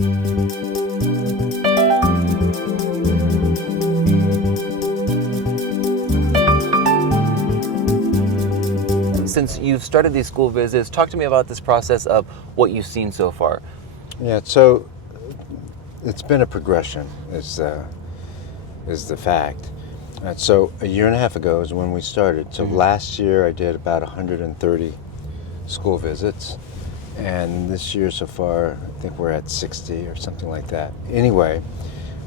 Since you've started these school visits, talk to me about this process of what you've seen so far. Yeah, so it's been a progression, is the fact. So a year and a half ago is when we started. So last year I did about 130 school visits, and this year so far I think we're at 60 or something like that. Anyway,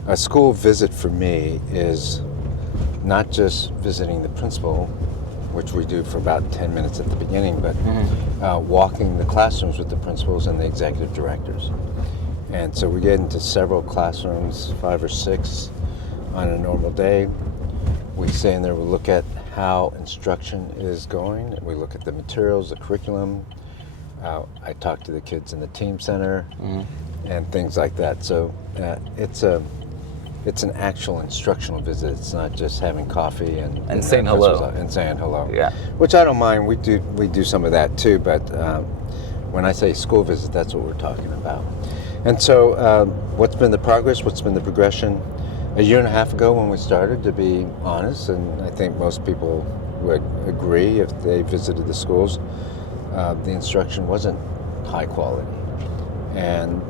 a school visit for me is not just visiting the principal, which we do for about 10 minutes at the beginning, but walking the classrooms with the principals and the executive directors. And so we get into several classrooms, 5 or 6 on a normal day. We stay in there, we look at how instruction is going. We look at the materials, the curriculum. I talk to the kids in the team center and things like that. So it's an actual instructional visit. It's not just having coffee and saying hello. And saying hello. Yeah. Which I don't mind. We do some of that too. But when I say school visit, that's what we're talking about. And so, what's been the progress? What's been the progression? A year and a half ago, when we started, to be honest, and I think most people would agree if they visited the schools, the instruction wasn't high quality, and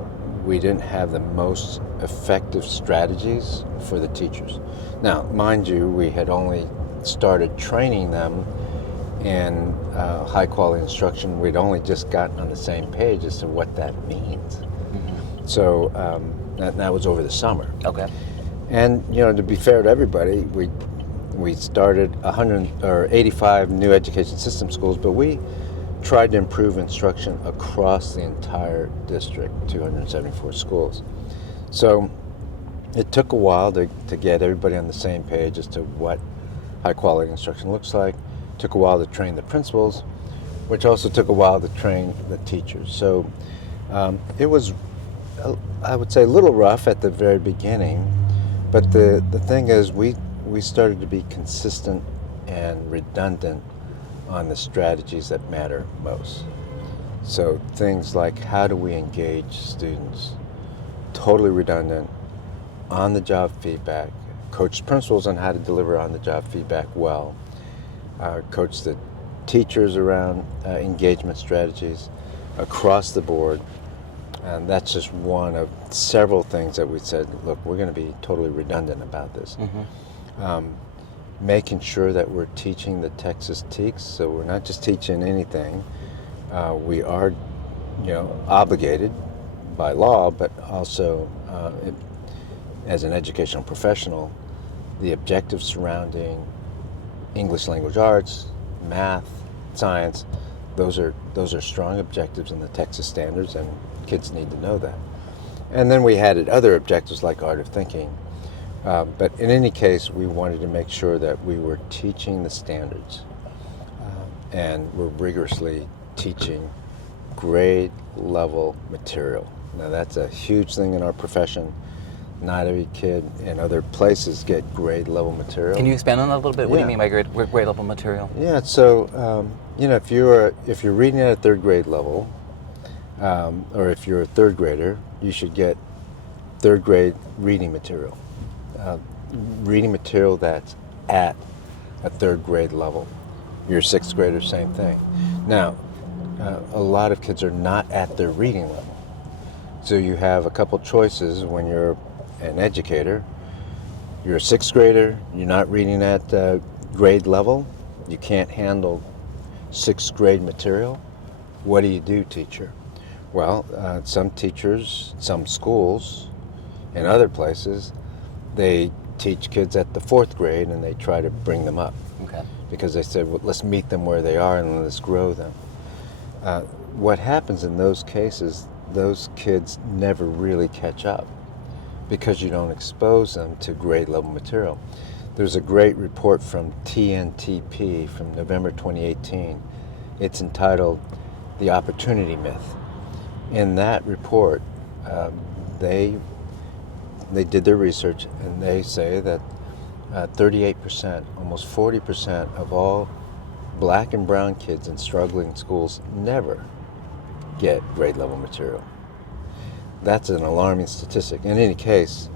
we didn't have the most effective strategies for the teachers. Now, mind you, we had only started training them in high quality instruction. We'd only just gotten on the same page as to what that means. So that was over the summer. Okay. And to be fair to everybody, we started 85 new education system schools, but we tried to improve instruction across the entire district, 274 schools. So it took a while to get everybody on the same page as to what high quality instruction looks like. It took a while to train the principals, which also took a while to train the teachers. So it was, I would say, a little rough at the very beginning, but the thing is we started to be consistent and redundant on the strategies that matter most. So things like, how do we engage students? Totally redundant. On-the-job feedback. Coach principals on how to deliver on-the-job feedback well. Coach the teachers around engagement strategies across the board. And that's just one of several things that we said, look, we're going to be totally redundant about this. Making sure that we're teaching the Texas TEKS, so we're not just teaching anything. We are, obligated by law, but also as an educational professional, the objectives surrounding English language arts, math, science, those are strong objectives in the Texas standards, and kids need to know that. And then we added other objectives like art of thinking. But in any case, we wanted to make sure that we were teaching the standards and we're rigorously teaching grade level material. Now that's a huge thing in our profession. Not every kid in other places get grade level material. Can you expand on that a little bit? What do you mean by grade level material? Yeah, so if you're reading at a third grade level, or if you're a third grader, you should get third grade reading material. Reading material that's at a third grade level. You're a sixth grader, same thing. Now, a lot of kids are not at their reading level. So you have a couple choices when you're an educator. You're a sixth grader, you're not reading at grade level, you can't handle sixth grade material. What do you do, teacher? Well, some teachers, some schools, and other places, they teach kids at the fourth grade and they try to bring them up. Okay. Because they said, well, let's meet them where they are and let's grow them. What happens in those cases, those kids never really catch up because you don't expose them to grade level material. There's a great report from TNTP from November 2018. It's entitled The Opportunity Myth. In that report, they did their research and they say that 38%, almost 40% of all black and brown kids in struggling schools never get grade level material. that's an alarming statistic. In any case,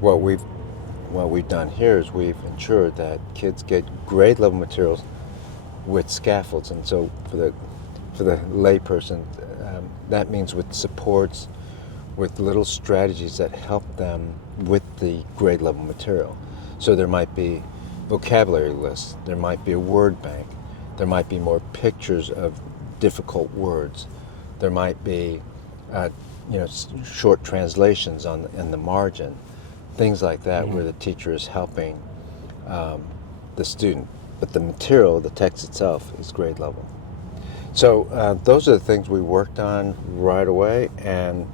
what we've done here is we've ensured that kids get grade level materials with scaffolds, and so for the layperson, that means with supports, with little strategies that help them with the grade level material. So there might be vocabulary lists, there might be a word bank, there might be more pictures of difficult words, there might be short translations in the margin, things like that, where the teacher is helping the student. But the material, the text itself, is grade level. So those are the things we worked on right away, and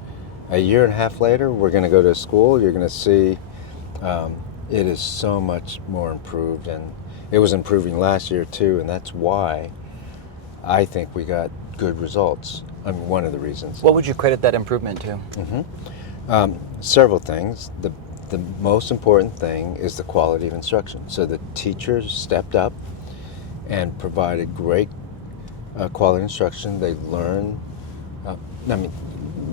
a year and a half later, we're going to go to school. You're going to see it is so much more improved, and it was improving last year too, and that's why I think we got good results. I mean, one of the reasons. What would you credit that improvement to? Several things. The most important thing is the quality of instruction. So the teachers stepped up and provided great quality instruction. They learned.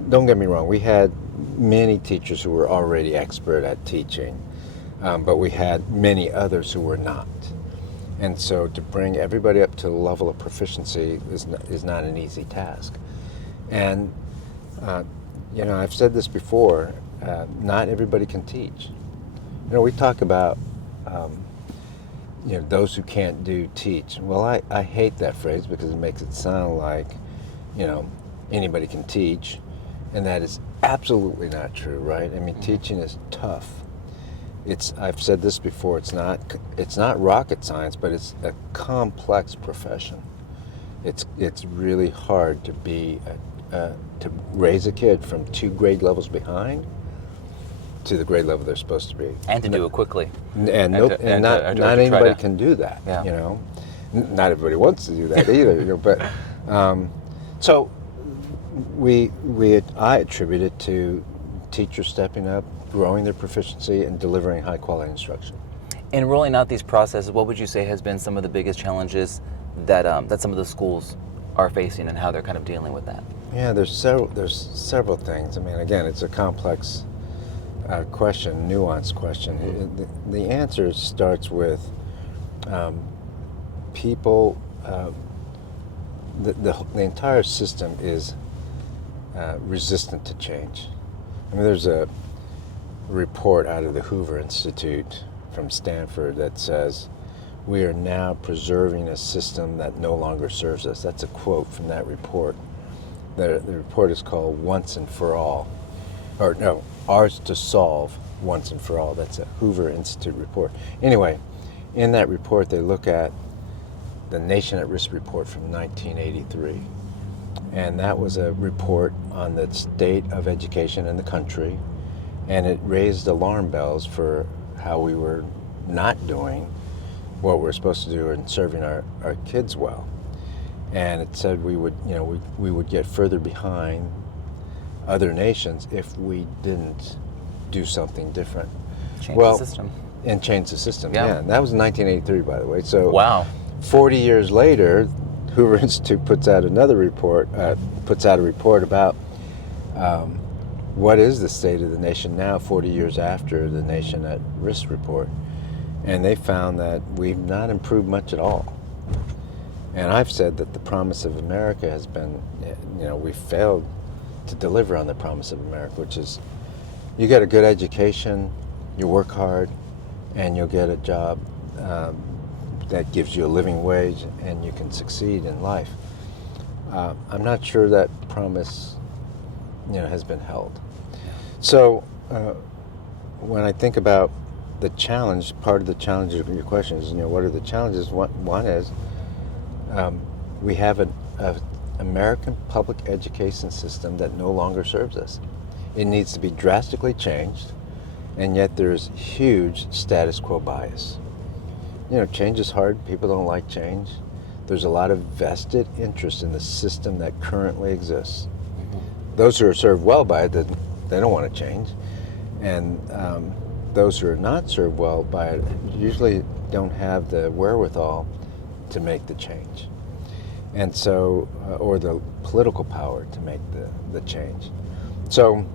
Don't get me wrong. We had many teachers who were already expert at teaching, but we had many others who were not. And so to bring everybody up to the level of proficiency is not an easy task. And I've said this before. Not everybody can teach. We talk about those who can't do teach. Well, I hate that phrase because it makes it sound like anybody can teach, and that is absolutely not true, right? I mean, teaching is tough. I've said this before. It's not rocket science, but it's a complex profession. It's really hard to raise a kid from 2 grade levels behind to the grade level they're supposed to be, and to do it quickly. And not anybody can do that. Yeah. Not everybody wants to do that either. But so I attribute it to teachers stepping up, growing their proficiency, and delivering high quality instruction. In rolling out these processes, what would you say has been some of the biggest challenges that some of the schools are facing, and how they're kind of dealing with that? Yeah, there's several things. I mean, again, it's a complex question, nuanced question. The answer starts with people. The entire system is resistant to change. I mean, there's a report out of the Hoover Institute from Stanford that says we are now preserving a system that no longer serves us. That's a quote from that report. The report is called Once and for All, or no, Ours to Solve Once and for All. That's a Hoover Institute report. Anyway, in that report they look at the Nation at Risk report from 1983. And that was a report on the state of education in the country, and it raised alarm bells for how we were not doing what we're supposed to do in serving our kids well. And it said we would get further behind other nations if we didn't do something different. Change the system. And change the system, yeah. And that was 1983, by the way. So wow. 40 years later, Hoover Institute puts out a report about what is the state of the nation now, 40 years after the Nation at Risk report. And they found that we've not improved much at all. And I've said that the promise of America has been, we failed to deliver on the promise of America, which is you get a good education, you work hard, and you'll get a job that gives you a living wage, and you can succeed in life. I'm not sure that promise, has been held. So when I think about the challenge, part of the challenge of your question is, what are the challenges? One is we have an American public education system that no longer serves us. It needs to be drastically changed, and yet there's huge status quo bias. Change is hard. People don't like change. There's a lot of vested interest in the system that currently exists. Mm-hmm. Those who are served well by it, they don't want to change. And those who are not served well by it usually don't have the wherewithal to make the change. And so, or the political power to make the change. So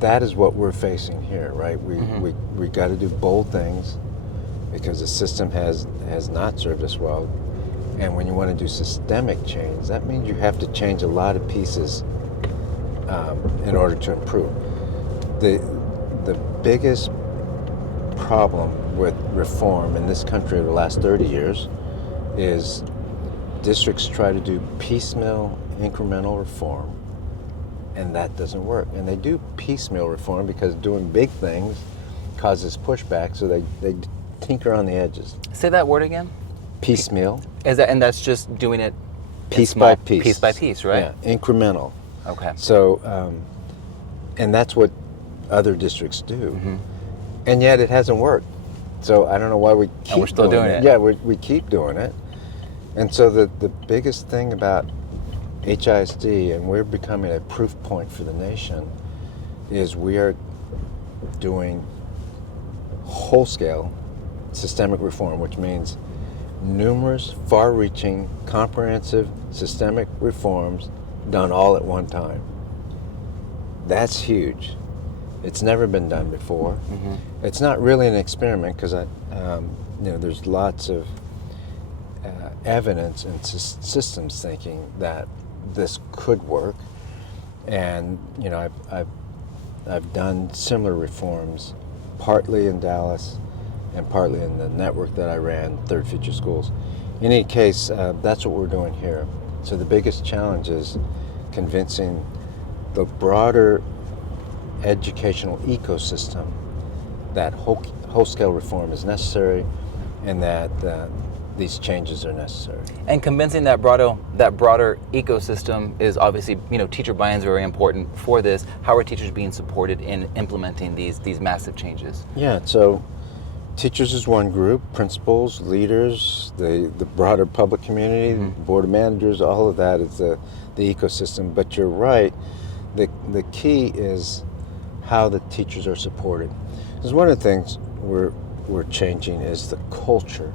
that is what we're facing here, right? We got to do bold things because the system has not served us well. And when you want to do systemic change, that means you have to change a lot of pieces in order to improve. The biggest problem with reform in this country over the last 30 years is districts try to do piecemeal, incremental reform, and that doesn't work. And they do piecemeal reform because doing big things causes pushback, so they tinker on the edges. Say that word again. Piecemeal. And that's just doing it Piece by piece. Piece by piece, right? Yeah, incremental. Okay. So, and that's what other districts do. And yet it hasn't worked. So I don't know why we keep we're still doing it. Yeah, we keep doing it. And so the biggest thing about HISD, and we're becoming a proof point for the nation, is we are doing whole-scale systemic reform, which means numerous, far-reaching, comprehensive systemic reforms done all at one time. That's huge. It's never been done before. It's not really an experiment because there's lots of evidence and systems thinking that this could work, and I've done similar reforms, partly in Dallas and partly in the network that I ran, Third Future Schools. In any case, that's what we're doing here. So the biggest challenge is convincing the broader educational ecosystem that whole-scale reform is necessary and that these changes are necessary. And convincing that broader ecosystem is obviously, teacher buy-in is very important for this. How are teachers being supported in implementing these massive changes? Yeah, so teachers is one group, principals, leaders, the broader public community, board of managers, all of that is the ecosystem. But you're right, the key is how the teachers are supported. Because one of the things we're changing is the culture,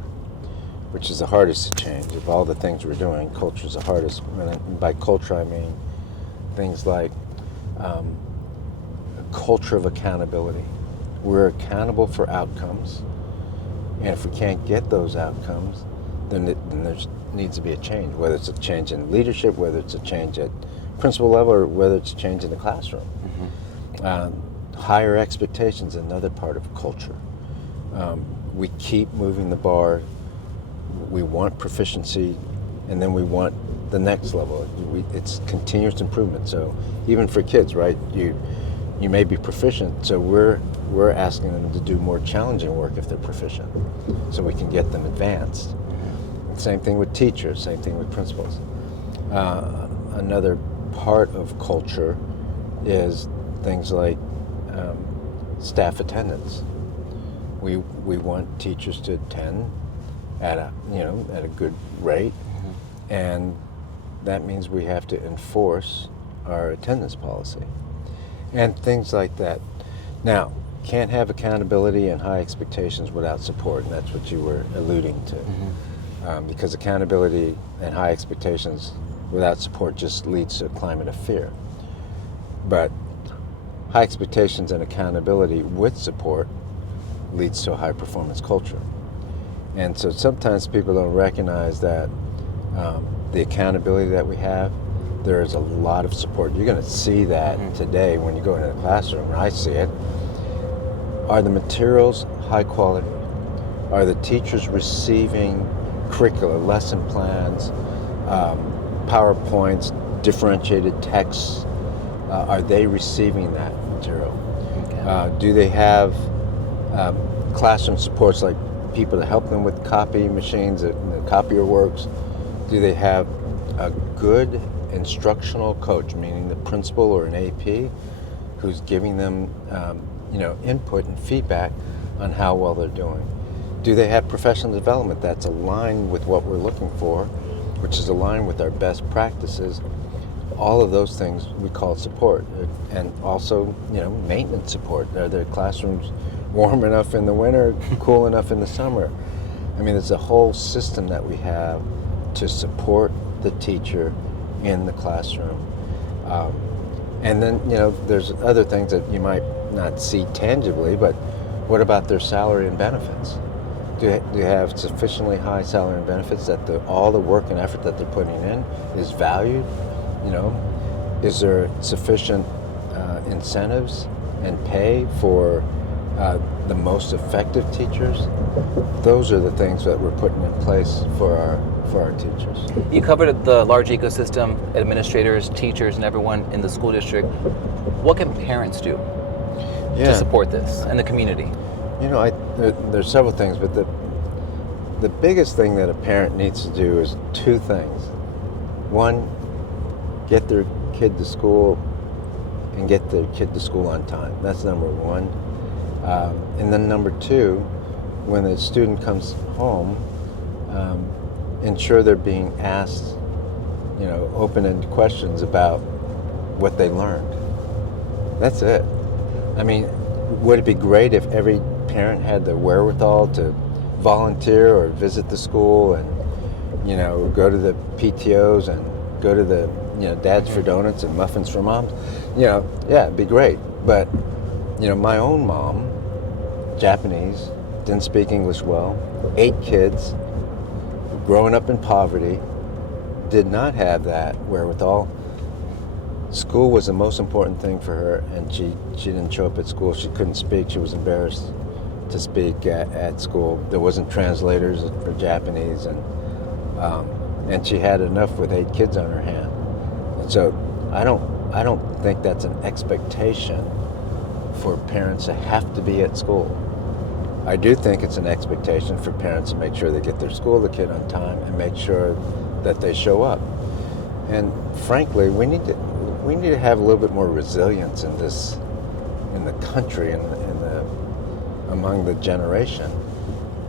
which is the hardest to change. Of all the things we're doing, culture is the hardest. And by culture, I mean things like a culture of accountability. We're accountable for outcomes, and if we can't get those outcomes, then there needs to be a change, whether it's a change in leadership, whether it's a change at principal level, or whether it's a change in the classroom. Higher expectations, another part of culture. We keep moving the bar. We want proficiency, and then we want the next level. It's continuous improvement. So even for kids, right? You may be proficient, so we're asking them to do more challenging work if they're proficient, so we can get them advanced. Same thing with teachers. Same thing with principals. Another part of culture is things like staff attendance. We want teachers to attend at a good rate, and that means we have to enforce our attendance policy and things like that. Now, can't have accountability and high expectations without support, and that's what you were alluding to. Because accountability and high expectations without support just leads to a climate of fear. But high expectations and accountability with support leads to a high performance culture. And so sometimes people don't recognize that the accountability that we have, there is a lot of support. You're going to see that today when you go into the classroom, and I see it. Are the materials high quality? Are the teachers receiving curricula, lesson plans, PowerPoints, differentiated texts? Are they receiving that material? Okay. Do they have classroom supports like people to help them with copy machines, the copier works? Do they have a good instructional coach, meaning the principal or an AP, who's giving them input and feedback on how well they're doing? Do they have professional development that's aligned with what we're looking for, which is aligned with our best practices? All of those things we call support. And also, maintenance support. Are their classrooms warm enough in the winter, cool enough in the summer? I mean, there's a whole system that we have to support the teacher in the classroom. And then, there's other things that you might not see tangibly, but what about their salary and benefits? Do you have sufficiently high salary and benefits that all the work and effort that they're putting in is valued? Is there sufficient incentives and pay for the most effective teachers? Those are the things that we're putting in place for our teachers. You covered the large ecosystem, administrators, teachers, and everyone in the school district. What can parents do to support this and the community? There's several things, but the biggest thing that a parent needs to do is two things. One, get their kid to school and get their kid to school on time. That's number one. And then number two, when the student comes home, ensure they're being asked, open-ended questions about what they learned. That's it. I mean, would it be great if every parent had the wherewithal to volunteer or visit the school and, go to the PTOs and go to the, Dads for Donuts and Muffins for Moms? Yeah, it'd be great. But, my own mom, Japanese, didn't speak English well, 8 kids, growing up in poverty, did not have that wherewithal. School was the most important thing for her, and she didn't show up at school. She couldn't speak. She was embarrassed to speak at school. There wasn't translators for Japanese, and she had enough with 8 kids on her hand. And so I don't think that's an expectation for parents to have to be at school. I do think it's an expectation for parents to make sure they get their the kid on time and make sure that they show up. And frankly, we need to have a little bit more resilience in the country and among the generation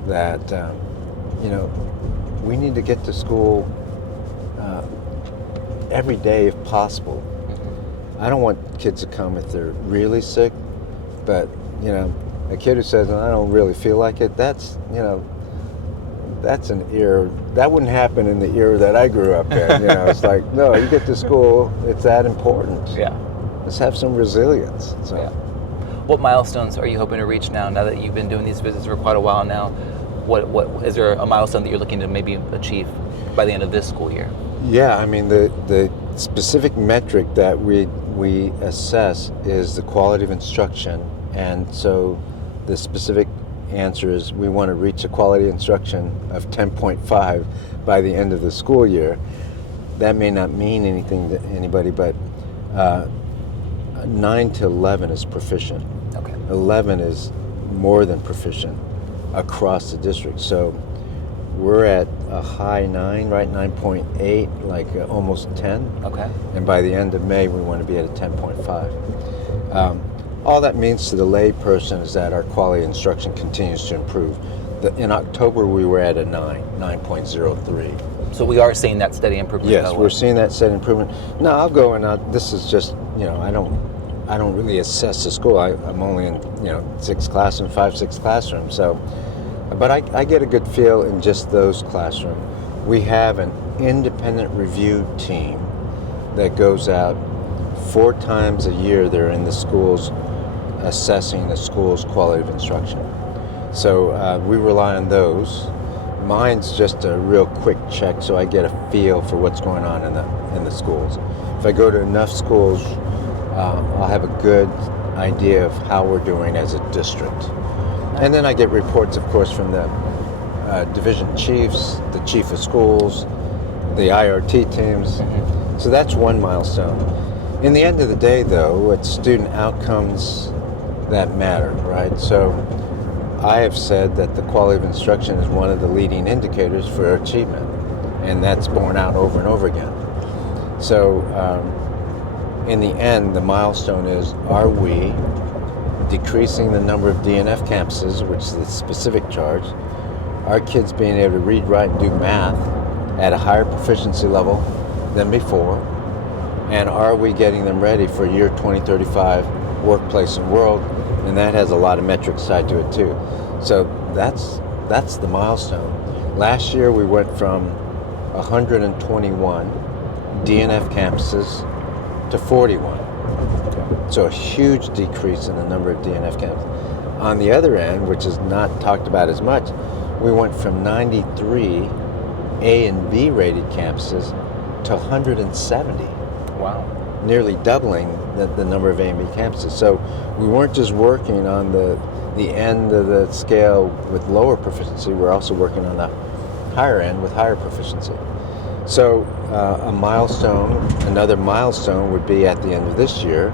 that we need to get to school every day if possible. I don't want kids to come if they're really sick, but a kid who says, I don't really feel like it, that's an era. That wouldn't happen in the era that I grew up in. It's like, no, you get to school, it's that important. Yeah. Let's have some resilience. So. Yeah. What milestones are you hoping to reach now that you've been doing these visits for quite a while now? What is there a milestone that you're looking to maybe achieve by the end of this school year? Yeah, I mean, the specific metric that we assess is the quality of instruction. And so the specific answer is we want to reach a quality instruction of 10.5 by the end of the school year. That may not mean anything to anybody, but 9 to 11 is proficient. Okay. 11 is more than proficient across the district. So we're at a high 9, right? 9.8, like almost 10. Okay. And by the end of May, we want to be at a 10.5. All that means to the lay person is that our quality instruction continues to improve. In October, we were at a 9.03. So we are seeing that steady improvement. Yes, we're seeing that steady improvement. Now, I'll go and this is just, I don't really assess the school. I'm only in, 6 classrooms. So, but I get a good feel in just those classrooms. We have an independent review team that goes out 4 times a year. They're in the schools assessing the school's quality of instruction. So we rely on those. Mine's just a real quick check, so I get a feel for what's going on in the schools. If I go to enough schools, I'll have a good idea of how we're doing as a district. And then I get reports, of course, from the division chiefs, the chief of schools, the IRT teams. Mm-hmm. So that's one milestone. In the end of the day, though, it's student outcomes that matter, right? So I have said that the quality of instruction is one of the leading indicators for achievement, and that's borne out over and over again. So in the end, the milestone is, are we decreasing the number of DNF campuses, which is the specific charge, our kids being able to read, write, and do math at a higher proficiency level than before, and are we getting them ready for year 2035 workplace and world? And that has a lot of metrics tied to it too. So that's the milestone. Last year we went from 121 DNF campuses to 41. So a huge decrease in the number of DNF campuses. On the other end, which is not talked about as much, we went from 93 A and B rated campuses to 170. Wow. Nearly doubling the number of A and B campuses. So we weren't just working on the end of the scale with lower proficiency, we're also working on the higher end with higher proficiency. So another milestone would be at the end of this year,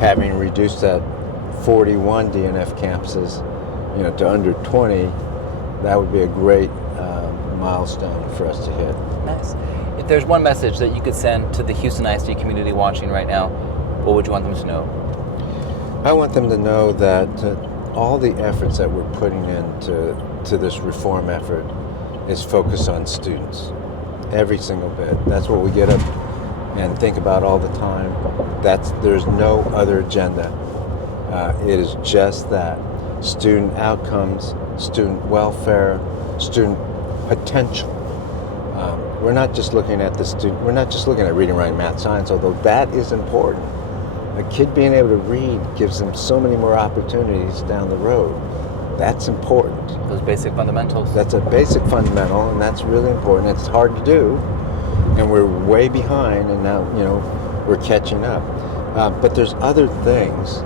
having reduced that 41 DNF campuses, to under 20. That would be a great milestone for us to hit. Nice. If there's one message that you could send to the Houston ISD community watching right now, what would you want them to know? I want them to know that all the efforts that we're putting into this reform effort is focused on students. Every single bit. That's what we get up and think about all the time. There's no other agenda. It is just that. Student outcomes, student welfare, student potential. We're not just looking at we're not just looking at reading, writing, math, science, although that is important. A kid being able to read gives them so many more opportunities down the road. That's important. Those basic fundamentals. That's a basic fundamental, and that's really important. It's hard to do, and we're way behind, and now, we're catching up. But there's other things,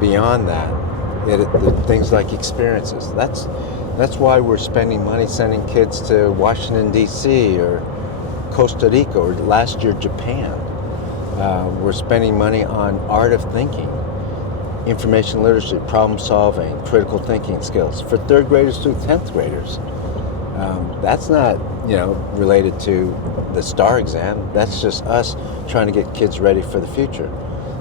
beyond that. Things like experiences. That's why we're spending money sending kids to Washington, D.C. or Costa Rica, or last year Japan. We're spending money on art of thinking, information literacy, problem solving, critical thinking skills for 3rd graders through 10th graders. That's not, related to the STAR exam. That's just us trying to get kids ready for the future.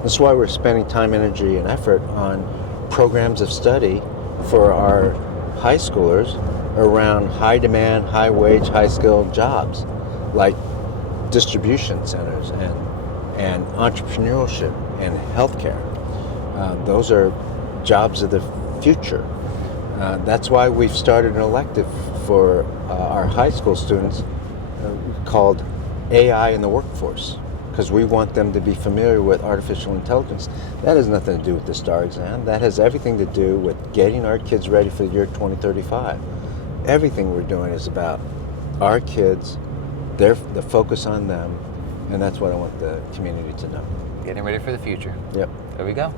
That's why we're spending time, energy, and effort on programs of study for our high schoolers around high demand, high wage, high skilled jobs like distribution centers and entrepreneurship and healthcare. Those are jobs of the future. That's why we've started an elective for our high school students called AI in the Workforce, because we want them to be familiar with artificial intelligence. That has nothing to do with the STAR exam. That has everything to do with getting our kids ready for the year 2035. Everything we're doing is about our kids, the focus on them, and that's what I want the community to know. Getting ready for the future. Yep. There we go.